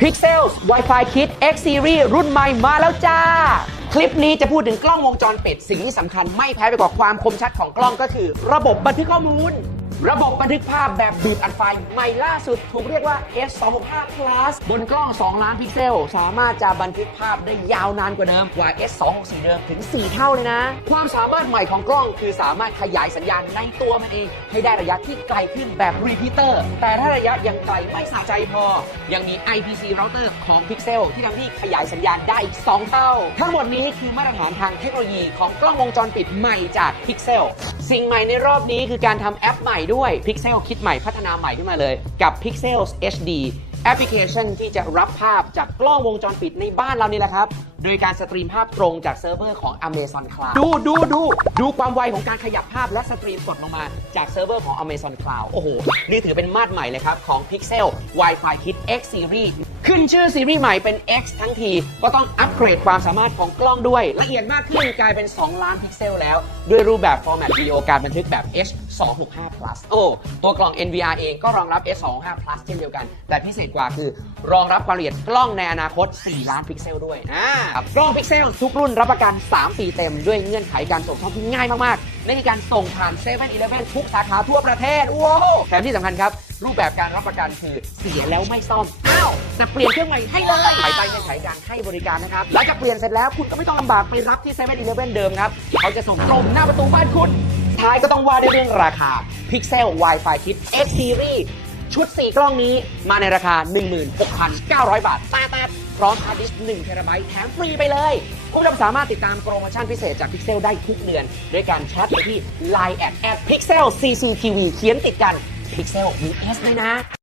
Pixel Wi-Fi Kit X Series รุ่นใหม่มาแล้วจ้า คลิปนี้จะพูดถึงกล้องวงจรปิด สิ่งที่สำคัญไม่แพ้ไปกว่าความคมชัดของกล้องก็คือ ระบบบันทึกข้อมูล ระบบบันทึกภาพแบบบีบอัดไฟล์ใหม่ล่าสุดถูกเรียกว่า S265 Plus บนกล้อง 2 ล้านพิกเซล สามารถจะบันทึกภาพได้ยาวนานกว่าเดิมกว่า S264 เดิมถึง 4 เท่าเลยนะ ความสามารถใหม่ของกล้องคือสามารถขยายสัญญาณในตัวมันเอง ให้ได้ระยะที่ไกลขึ้นแบบรีพิเตอร์ แต่ถ้าระยะยังไกลไม่สะใจพอ ยังมี IPC router ของ Pixel ที่ทำให้ขยายสัญญาณได้อีก 2 เท่า ทั้งหมดนี้คือมาตรฐานทางเทคโนโลยีของกล้องวงจรปิดใหม่จาก Pixel สิ่งใหม่ในรอบนี้คือการทำแอปใหม่ด้วย Pixel คิดใหม่พัฒนาใหม่ขึ้นมาเลย กับ Pixel HD แอปพลิเคชันที่จะรับภาพจากกล้องวงจรปิดในบ้านเรานี่แหละครับ โดยการสตรีมภาพตรงจากเซิร์ฟเวอร์ของ Amazon Cloud ดูดูดูดูความไวของการขยับภาพและสตรีมกดลงมาจากเซิร์ฟเวอร์ของ Amazon Cloud โอ้โห นี่ถือเป็นมาตรใหม่เลยครับ ของ Pixel Wi-Fi Kit X Series ขึ้นชื่อซีรีส์ใหม่เป็น X ทั้งที ก็ต้องอัปเกรดความสามารถของกล้องด้วย ละเอียดมากขึ้นกลายเป็น 2 ล้านพิกเซลแล้ว ด้วยรูปแบบ format วิดีโอการบันทึกแบบ H265 plus โอ้ตัวกล่อง NVR เองก็รองรับ H265 plus เช่นเดียวกัน แต่พิเศษกว่าคือ รองรับความละเอียดกล้องในอนาคต 4 ล้านพิกเซลด้วยอ่าครับกล้องพิกเซลทุกรุ่นรับประกัน 3 ปีเต็ม ด้วยเงื่อนไขการส่งช่องที่ง่ายมากๆในการส่งผ่าน7 e เ e ่ e อทุกสาขาทั่วประเทศว้าวแถมที่สำคัญครับ รูปแบบการรับประกันคือเสียแล้วไม่ซ่อมอ้าวแต่เปลี่ยนเครื่องใหม่ให้เลยภายใต้เงื่อนไขการให้บริการนะครับหลังจากเปลี่ยนเสร็จแล้วคุณก็ไม่ต้องลำบากไปรับที่7 e เ e ่ e เดิมครับเขาจะส่งตรงหน้าประตูบ้านคุณท้ายก็ต้องว่าด้วยเรื่องราคา Pixel Wi-Fi Kit X Series ชุด 4 กล้องนี้มาในราคา 16,900 บาทแต่แต่พร้อมฮาร์ดดิสก์1เทราไบต์แถมฟรีไปเลยคุณผู้ชมสามารถติดตามโปรโมชั่นพิเศษจาก Pixel ได้ทุกเดือน ด้วยการแชทไปที่ Line แอดแอด Pixel CCTV เขียนติดกัน Pixel VS ด้วยนะ